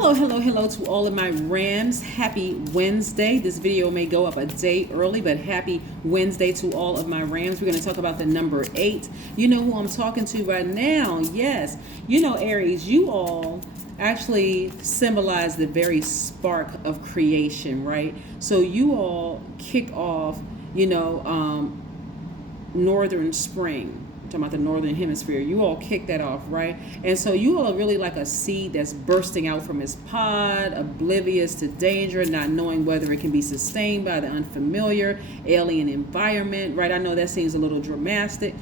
Hello to all of my Rams. Happy Wednesday. This video may go up a day early, but happy Wednesday to all of my Rams. We're going to talk about the number 8. You know who I'm talking to right now. Yes. You know, Aries, you all actually symbolize the very spark of creation, right? So you all kick off, northern spring. Talking about the northern hemisphere, you all kick that off, right? And so you all are really like a seed that's bursting out from its pod, oblivious to danger, not knowing whether it can be sustained by the unfamiliar alien environment, right? I know that seems a little dramatic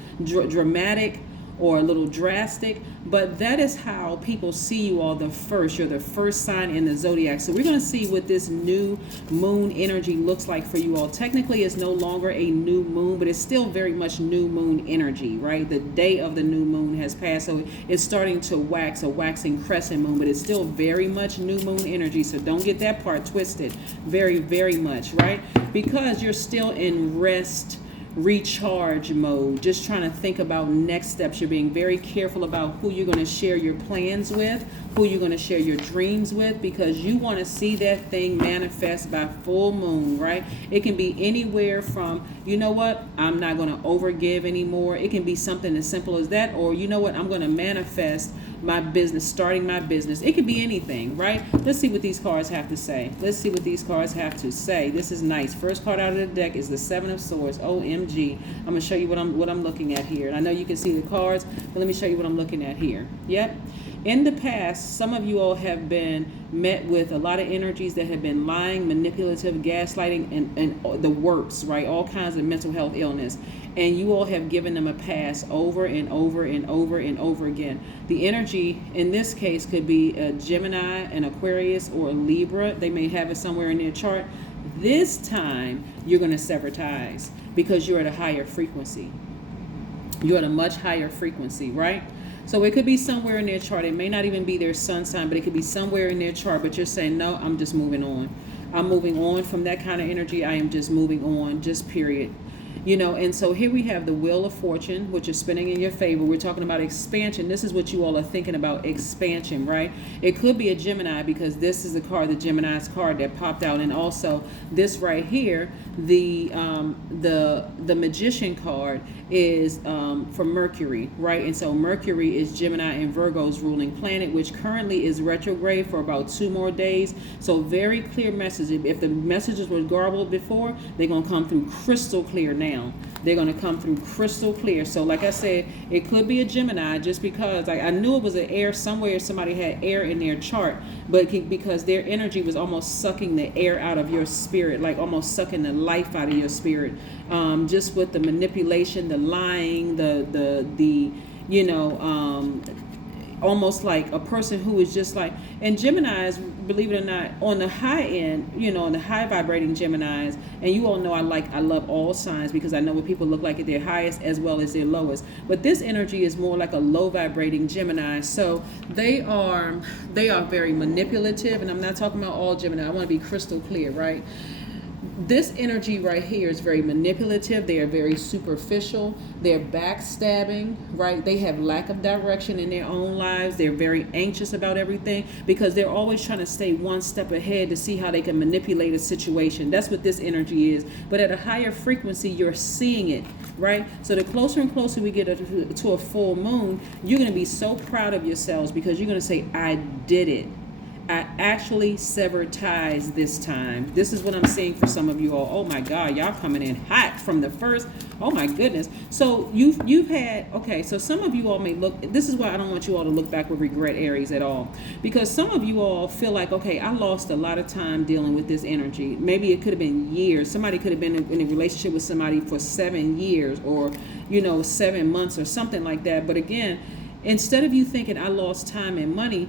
or a little drastic, but that is how people see you all the first. You're the first sign in the Zodiac. So we're going to see what this new moon energy looks like for you all. Technically, it's no longer a new moon, but it's still very much new moon energy, right? The day of the new moon has passed, so it's starting to wax, a waxing crescent moon, but it's still very much new moon energy. So don't get that part twisted. Very, very much, right? Because you're still in rest, recharge mode, just trying to think about next steps. You're being very careful about who you're going to share your plans with, who you're going to share your dreams with, because you want to see that thing manifest by full moon, right? It can be anywhere from, you know what, I'm not going to overgive anymore. It can be something as simple as that, or you know what, I'm going to manifest my business, starting my business. It could be anything, right? Let's see what these cards have to say. This is nice. First card out of the deck is the Seven of Swords. OMG. I'm going to show you what I'm looking at here. And I know you can see the cards, but let me show you what I'm looking at here. Yep. In the past, some of you all have been met with a lot of energies that have been lying, manipulative, gaslighting, and the works, right? All kinds of mental health illness. And you all have given them a pass over and over and over and over again. The energy in this case could be a Gemini, an Aquarius, or a Libra. They may have it somewhere in their chart. This time, you're going to sever ties because you're at a higher frequency. You're at a much higher frequency, right? So it could be somewhere in their chart. It may not even be their sun sign, but it could be somewhere in their chart. But you're saying, no, I'm just moving on. I'm moving on from that kind of energy. I am just moving on, just period. And so here we have the Wheel of Fortune, which is spinning in your favor. We're talking about expansion. This is what you all are thinking about, expansion, right? It could be a Gemini because this is the card, the Gemini's card that popped out. And also this right here, the Magician card is for Mercury, right? And so Mercury is Gemini and Virgo's ruling planet, which currently is retrograde for about 2 more days. So very clear message. If the messages were garbled before, they're going to come through crystal clear now. They're going to come through crystal clear. So like I said, it could be a Gemini just because I knew it was an air somewhere. Somebody had air in their chart, but because their energy was almost sucking the air out of your spirit, like almost sucking the life out of your spirit. Just with the manipulation, the lying, almost like a person who is just like, and Geminis, believe it or not, on the high end, on the high vibrating Geminis, and you all know I love all signs because I know what people look like at their highest as well as their lowest. But this energy is more like a low vibrating Gemini. So they are very manipulative, and I'm not talking about all Gemini. I want to be crystal clear, right? This energy right here is very manipulative. They are very superficial. They're backstabbing, right? They have lack of direction in their own lives. They're very anxious about everything because they're always trying to stay one step ahead to see how they can manipulate a situation. That's what this energy is. But at a higher frequency, you're seeing it, right? So the closer and closer we get to a full moon, you're going to be so proud of yourselves because you're going to say, I did it. I actually severed ties this time. This is what I'm seeing for some of you all. Oh my God, y'all coming in hot from the first. Oh my goodness. So you've had, okay, so some of you all may look, this is why I don't want you all to look back with regret, Aries, at all. Because some of you all feel like, okay, I lost a lot of time dealing with this energy. Maybe it could have been years. Somebody could have been in a relationship with somebody for 7 years or, 7 months or something like that. But again, instead of you thinking I lost time and money,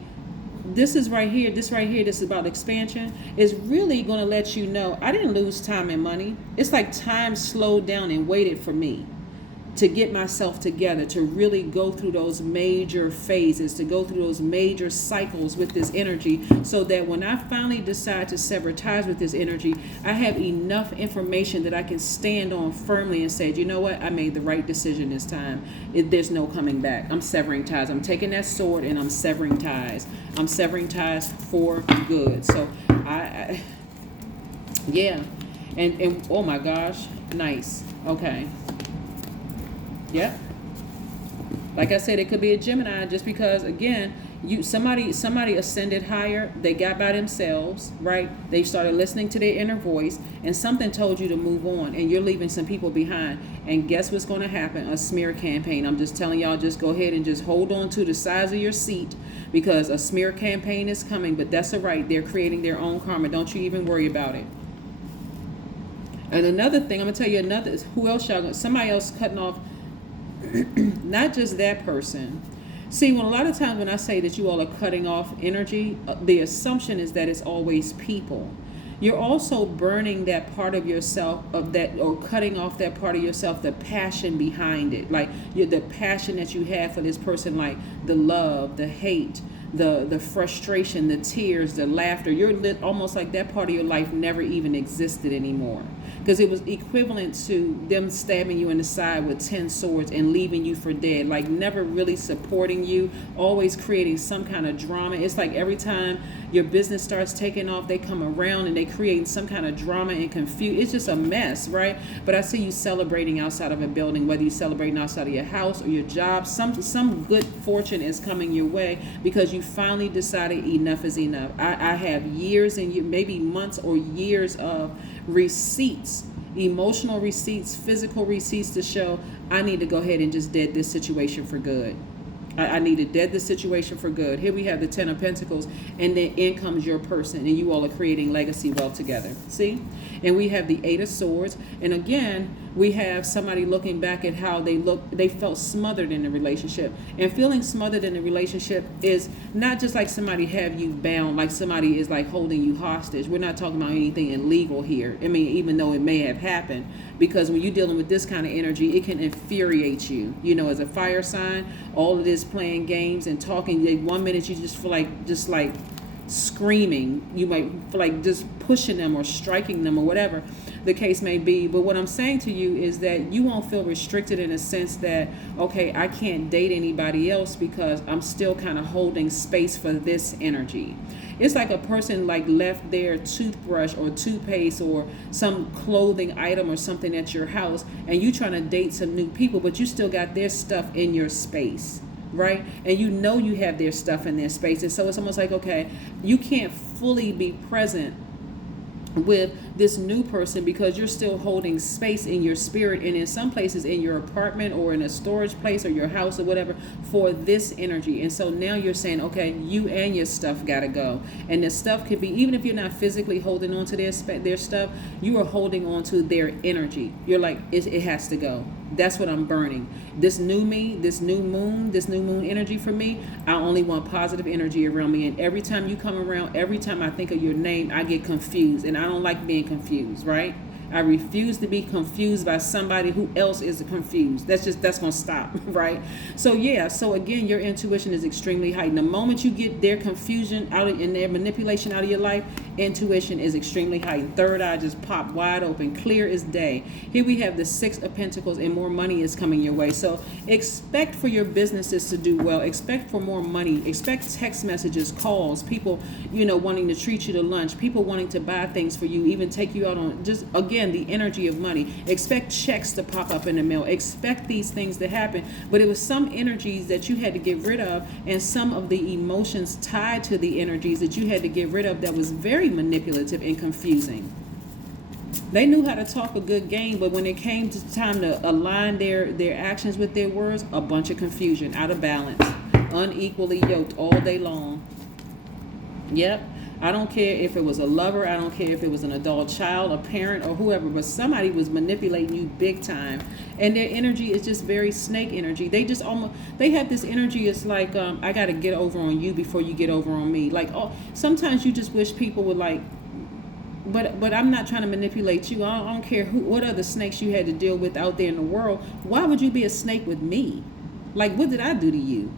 this is about expansion, is really going to let you know I didn't lose time and money. It's like time slowed down and waited for me to get myself together, to really go through those major phases, to go through those major cycles with this energy, so that when I finally decide to sever ties with this energy, I have enough information that I can stand on firmly and say, you know what, I made the right decision this time. There's no coming back. I'm severing ties. I'm taking that sword and I'm severing ties. I'm severing ties for good. So yeah. And oh my gosh, nice. Okay. Yep. Like I said, it could be a Gemini, just because, again, somebody ascended higher. They got by themselves, right? They started listening to their inner voice, and something told you to move on, and you're leaving some people behind. And guess what's going to happen? A smear campaign. I'm just telling y'all, just go ahead and just hold on to the sides of your seat, because a smear campaign is coming. But that's all right. They're creating their own karma. Don't you even worry about it. And another thing, I'm gonna tell you another. Who else y'all? Somebody else cutting off. Not just that person. See, when a lot of times when I say that you all are cutting off energy, the assumption is that it's always people. You're also burning that part of yourself, of that, or cutting off that part of yourself, the passion behind it, like the passion that you have for this person, like the love, the hate, the frustration, the tears, the laughter. You're almost like that part of your life never even existed anymore, because it was equivalent to them stabbing you in the side with 10 swords and leaving you for dead, like never really supporting you, always creating some kind of drama. It's like every time your business starts taking off, they come around and they create some kind of drama and confusion. It's just a mess, right? But I see you celebrating outside of a building, whether you're celebrating outside of your house or your job. Some good fortune is coming your way, because you finally decided enough is enough. I have years and maybe months or years of receipts, emotional receipts, physical receipts, to show I need to go ahead and just dead this situation for good. I need to dead the situation for good. Here we have the 10 of Pentacles, and then in comes your person, and you all are creating legacy wealth together. See? And we have the 8 of Swords, and again, we have somebody looking back at how they felt smothered in the relationship. And feeling smothered in the relationship is not just like somebody have you bound, like somebody is like holding you hostage. We're not talking about anything illegal here. I mean, even though it may have happened, because when you're dealing with this kind of energy, it can infuriate you. You know, as a fire sign, all of this playing games and talking, 1 minute you just feel like screaming. You might feel like just pushing them or striking them or whatever the case may be. But what I'm saying to you is that you won't feel restricted in a sense that, okay, I can't date anybody else because I'm still kind of holding space for this energy. It's like a person like left their toothbrush or toothpaste or some clothing item or something at your house, and you trying to date some new people, but you still got their stuff in your space, right? And you know you have their stuff in their space. And so it's almost like, okay, you can't fully be present with this new person because you're still holding space in your spirit and in some places in your apartment or in a storage place or your house or whatever for this energy. And so now you're saying, okay, you and your stuff gotta go. And the stuff could be, even if you're not physically holding on to their stuff, you are holding on to their energy. You're like, it has to go. That's what I'm burning. This new me, this new moon energy for me, I only want positive energy around me. And every time you come around, every time I think of your name, I get confused. And I don't like being confused, right? I refuse to be confused by somebody who else is confused. That's going to stop, right? So yeah, so again, your intuition is extremely heightened. The moment you get their confusion out of, and their manipulation out of your life, intuition is extremely heightened. Third eye just popped wide open, clear as day. Here we have the 6 of Pentacles, and more money is coming your way. So expect for your businesses to do well. Expect for more money. Expect text messages, calls, people, wanting to treat you to lunch, people wanting to buy things for you, even take you out on, just again, the energy of money. Expect checks to pop up in the mail. Expect these things to happen. But it was some energies that you had to get rid of, and some of the emotions tied to the energies that you had to get rid of that was very manipulative and confusing. They knew how to talk a good game, but when it came to time to align their actions with their words, a bunch of confusion, out of balance, unequally yoked all day long. Yep. I don't care if it was a lover. I don't care if it was an adult child, a parent, or whoever, but somebody was manipulating you big time. And their energy is just very snake energy. They have this energy. It's like, I got to get over on you before you get over on me. Like, sometimes you just wish people would like But I'm not trying to manipulate you. I don't care what other snakes you had to deal with out there in the world. Why would you be a snake with me? Like, what did I do to you?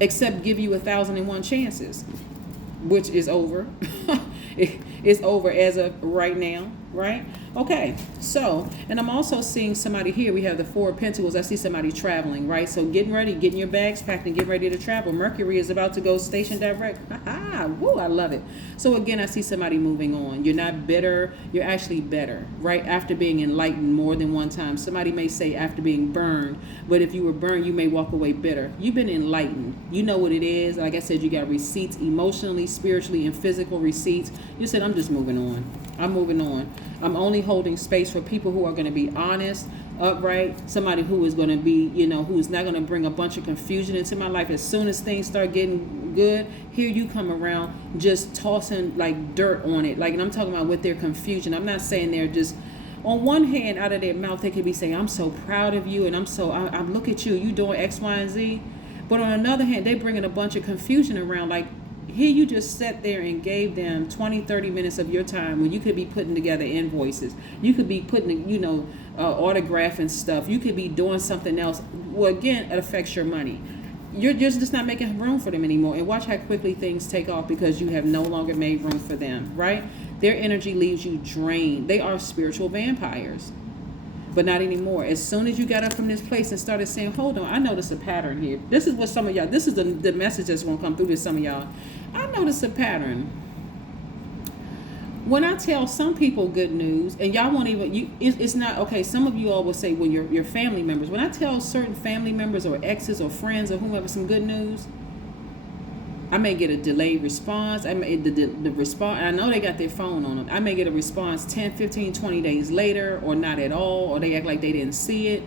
Except give you 1,001 chances, which is over. It's over as of right now, right? Okay, so, and I'm also seeing somebody here. We have the Four of Pentacles. I see somebody traveling, right? So getting ready, getting your bags packed and getting ready to travel. Mercury is about to go station direct. Woo, I love it. So again, I see somebody moving on. You're not bitter. You're actually better, right? After being enlightened more than one time. Somebody may say after being burned, but if you were burned, you may walk away bitter. You've been enlightened. You know what it is. Like I said, you got receipts, emotionally, spiritually, and physical receipts. You said, I'm just moving on. I'm moving on. I'm only holding space for people who are going to be honest, upright, somebody who is going to be, who is not going to bring a bunch of confusion into my life. As soon as things start getting good, here you come around just tossing like dirt on it. Like, and I'm talking about with their confusion. I'm not saying they're just, on one hand, out of their mouth, they could be saying, I'm so proud of you, and I look at you, you doing X, Y, and Z. But on another hand, they bringing a bunch of confusion around, like, here you just sat there and gave them 20, 30 minutes of your time when you could be putting together invoices. You could be putting, autographing stuff. You could be doing something else. Well, again, it affects your money. You're just not making room for them anymore. And watch how quickly things take off because you have no longer made room for them, right? Their energy leaves you drained. They are spiritual vampires. But not anymore. As soon as you got up from this place and started saying, hold on, I notice a pattern here. This is what some of y'all, this is the message that's going to come through to some of y'all. I notice a pattern. When I tell some people good news, and y'all won't even, it's not, okay, some of you all will say, well, your family members. When I tell certain family members or exes or friends or whomever some good news, I may get a delayed response. I may the response. I know they got their phone on them. I may get a response 10, 15, 20 days later, or not at all, or they act like they didn't see it.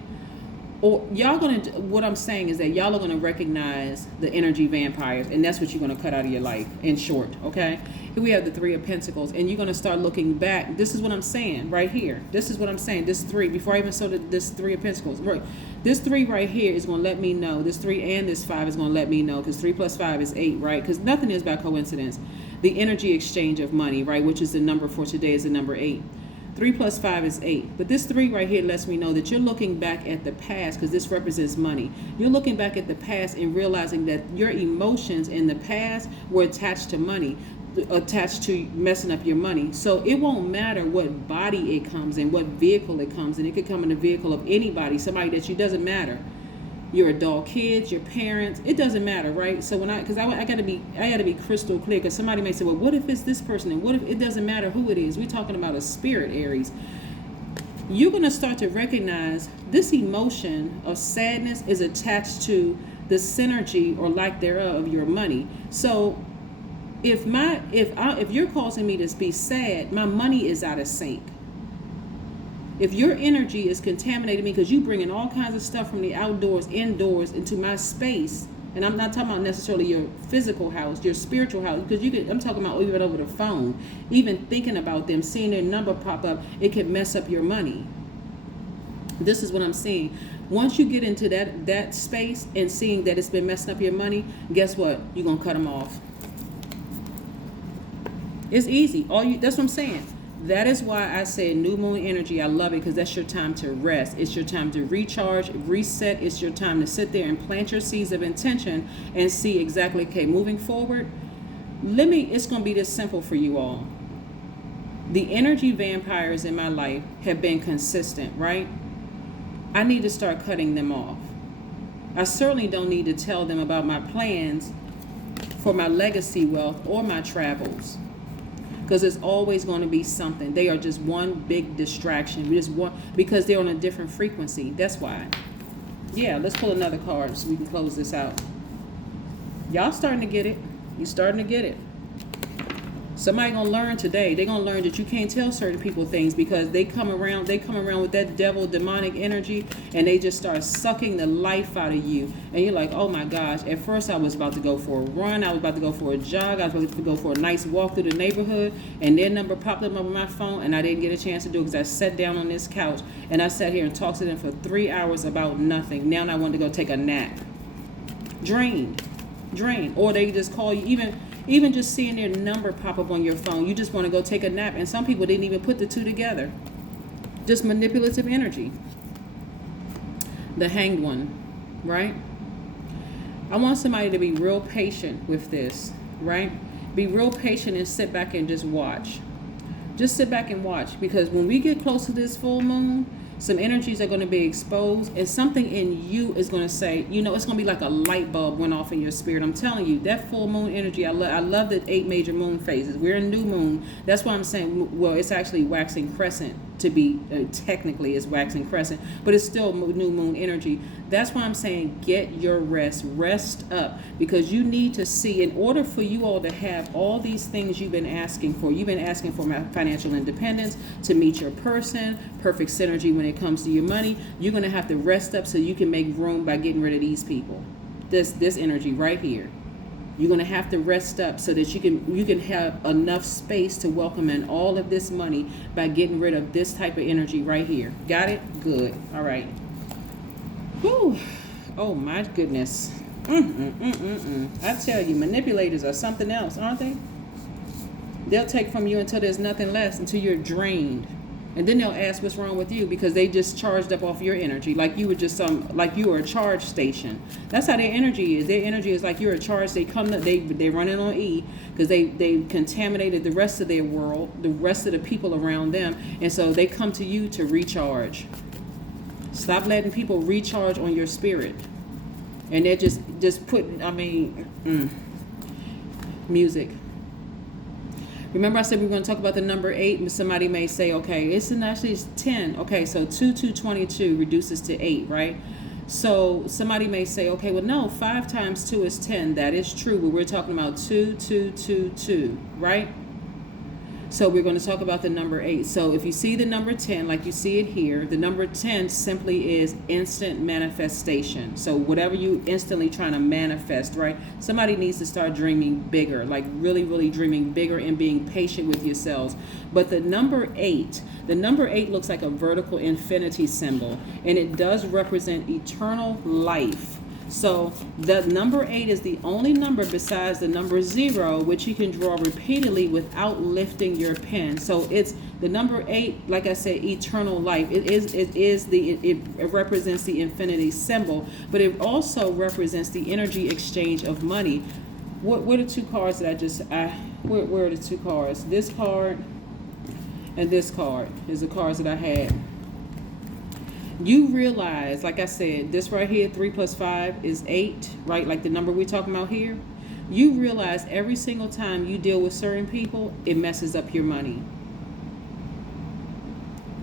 Or what I'm saying is that y'all are gonna recognize the energy vampires, and that's what you're gonna cut out of your life. In short, okay. Here we have the Three of Pentacles, and you're gonna start looking back. This is what I'm saying right here. This is what I'm saying. This three. Before I even saw this Three of Pentacles, right? This three right here is going to let me know. This 3 and this 5 is going to let me know, because 3 plus 5 is 8, right? Because nothing is by coincidence. The energy exchange of money, right, which is the number for today, is the number 8. 3 plus 5 is 8. But this 3 right here lets me know that you're looking back at the past, because this represents money. You're looking back at the past and realizing that your emotions in the past were attached to money, attached to messing up your money. So it won't matter what body it comes in, what vehicle it comes in. It could come in the vehicle of anybody, somebody that doesn't matter. Your adult kids, your parents, it doesn't matter, right? So I gotta be crystal clear, because somebody may say, well, what if it's this person? And what if it doesn't matter who it is? We're talking about a spirit, Aries. You're gonna start to recognize this emotion of sadness is attached to the synergy or lack thereof of your money. So if you're causing me to be sad, my money is out of sync. If your energy is contaminating me because you bringing all kinds of stuff from the outdoors, indoors, into my space, and I'm not talking about necessarily your physical house, your spiritual house, because I'm talking about even over the phone, even thinking about them, seeing their number pop up, it can mess up your money. This is what I'm seeing. Once you get into that space and seeing that it's been messing up your money, guess what? You're gonna cut them off. It's easy. That's what I'm saying. That is why I say new moon energy. I love it, because that's your time to rest. It's your time to recharge, reset. It's your time to sit there and plant your seeds of intention and see exactly, okay, moving forward, it's going to be this simple for you all. The energy vampires in my life have been consistent, right? I need to start cutting them off. I certainly don't need to tell them about my plans for my legacy wealth or my travels, because it's always going to be something. They are just one big distraction. Because they're on a different frequency. That's why. Yeah, let's pull another card so we can close this out. Y'all starting to get it. You starting to get it. Somebody gonna learn today. They're gonna learn that you can't tell certain people things, because they come around with that devil demonic energy, and they just start sucking the life out of you. And you're like, oh my gosh, at first I was about to go for a run, I was about to go for a jog, I was about to go for a nice walk through the neighborhood, and their number popped up on my phone, and I didn't get a chance to do it because I sat down on this couch and I sat here and talked to them for 3 hours about nothing. Now I want to go take a nap. Drained. Or they just call you, even Even just seeing their number pop up on your phone, you just want to go take a nap. And some people didn't even put the two together. Just manipulative energy. The Hanged One, right? I want somebody to be real patient with this, right? Be real patient and sit back and just watch. Just sit back and watch, because when we get close to this full moon, some energies are going to be exposed, and something in you is going to say, you know, it's going to be like a light bulb went off in your spirit. I'm telling you, that full moon energy, I love the 8 major moon phases. We're in new moon. That's why I'm saying, well, it's actually waxing crescent to be, technically it's waxing crescent, but it's still new moon energy. That's why I'm saying get your rest up, because you need to see, in order for you all to have all these things you've been asking for financial independence, to meet your person, perfect synergy when it comes to your money, you're going to have to rest up so you can make room by getting rid of these people. This energy right here. You're going to have to rest up so that you can have enough space to welcome in all of this money by getting rid of this type of energy right here. Got it? Good. All right. Whew. Oh my goodness. I tell you, manipulators are something else, aren't they? They'll take from you until there's nothing left, until you're drained. And then they'll ask what's wrong with you, because they just charged up off your energy, like you were just like you were a charge station. That's how their energy is. Their energy is like you're a charge. They run in on E, because they contaminated the rest of their world, the rest of the people around them, and so they come to you to recharge. Stop letting people recharge on your spirit, and they're just putting. Music. Remember I said we were going to talk about the number 8, and somebody may say, okay, it's 10. Okay, so 22 reduces to 8, right? So somebody may say, okay, well, no, 5 times 2 is 10. That is true, but we're talking about 2, 2, 2, 2, right? So we're going to talk about the number 8. So if you see the number 10, like you see it here, the number 10 simply is instant manifestation. So whatever you instantly trying to manifest, right? Somebody needs to start dreaming bigger, like really, really dreaming bigger and being patient with yourselves. But the number 8 looks like a vertical infinity symbol, and it does represent eternal life. So the number 8 is the only number besides the number 0 which you can draw repeatedly without lifting your pen. So it's the number 8, like I said, eternal life. It represents the infinity symbol, but it also represents the energy exchange of money. What are the 2 cards that where are the 2 cards? This card and this card is the cards that I had. You realize, like I said, this right here, 3 plus 5 is 8, right? Like the number we're talking about here. You realize every single time you deal with certain people, it messes up your money.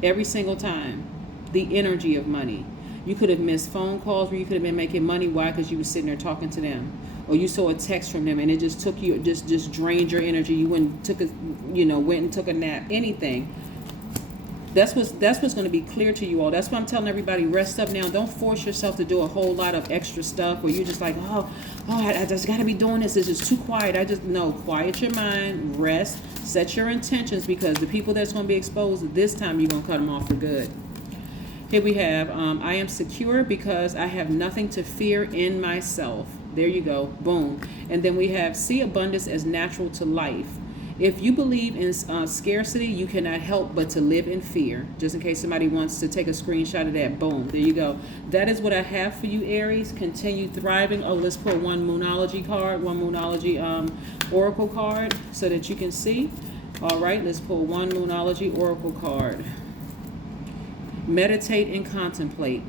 Every single time. The energy of money. You could have missed phone calls where you could have been making money. Why? Because you were sitting there talking to them. Or you saw a text from them and it just took you, just drained your energy. You went and took a nap, anything. That's what's going to be clear to you all. That's why I'm telling everybody, rest up now. Don't force yourself to do a whole lot of extra stuff where you're just like, I just got to be doing this. It's just too quiet. Quiet your mind, rest, set your intentions, because the people that's going to be exposed this time, you're going to cut them off for good. Here we have, I am secure because I have nothing to fear in myself. There you go. Boom. And then we have, see abundance as natural to life. If you believe in scarcity, you cannot help but to live in fear. Just in case somebody wants to take a screenshot of that. Boom. There you go. That is what I have for you, Aries. Continue thriving. Oh, let's pull one Moonology card, one Moonology Oracle card so that you can see. All right, let's pull one Moonology Oracle card. Meditate and contemplate.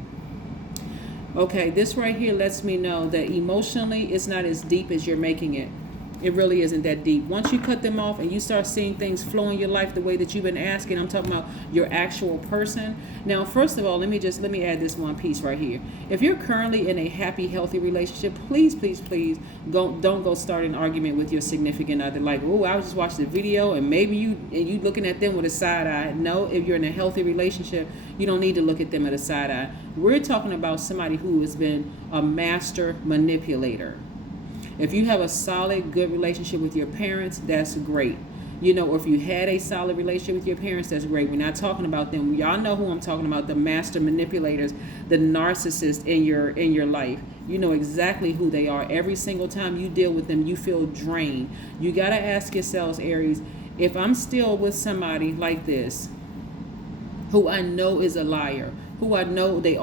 Okay, this right here lets me know that emotionally it's not as deep as you're making it. It really isn't that deep. Once you cut them off and you start seeing things flow in your life the way that you've been asking, I'm talking about your actual person. Now, first of all, let me add this one piece right here. If you're currently in a happy, healthy relationship, please don't go start an argument with your significant other. Like, oh, I was just watching the video and maybe you looking at them with a side eye. No, if you're in a healthy relationship, you don't need to look at them with a side eye. We're talking about somebody who has been a master manipulator. If you have a solid, good relationship with your parents, that's great. Or if you had a solid relationship with your parents, that's great. We're not talking about them. Y'all know who I'm talking about, the master manipulators, the narcissists in your life. You know exactly who they are. Every single time you deal with them, you feel drained. You got to ask yourselves, Aries, if I'm still with somebody like this, who I know is a liar, who I know they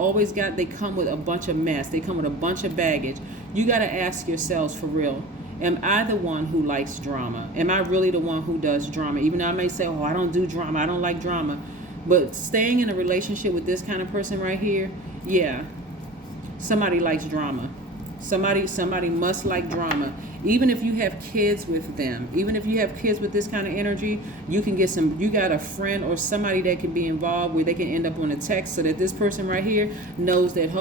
come with a bunch of mess, they come with a bunch of baggage, you got to ask yourselves for real, am I the one who likes drama? Am I really the one who does drama? Even though I may say, oh, I don't do drama, I don't like drama. But staying in a relationship with this kind of person right here, yeah, somebody likes drama. Somebody must like drama. Even if you have kids with them, even if you have kids with this kind of energy, you got a friend or somebody that can be involved where they can end up on a text so that this person right here knows that,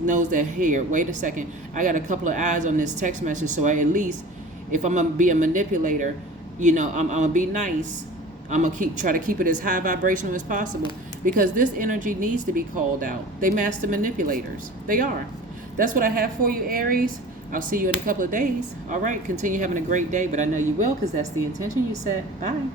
knows that here, wait a second, I got a couple of eyes on this text message, so at least if I'm going to be a manipulator, I'm going to be nice. I'm going to try to keep it as high vibrational as possible, because this energy needs to be called out. They master manipulators. They are. That's what I have for you, Aries. I'll see you in a couple of days. All right, continue having a great day, but I know you will, because that's the intention you set. Bye.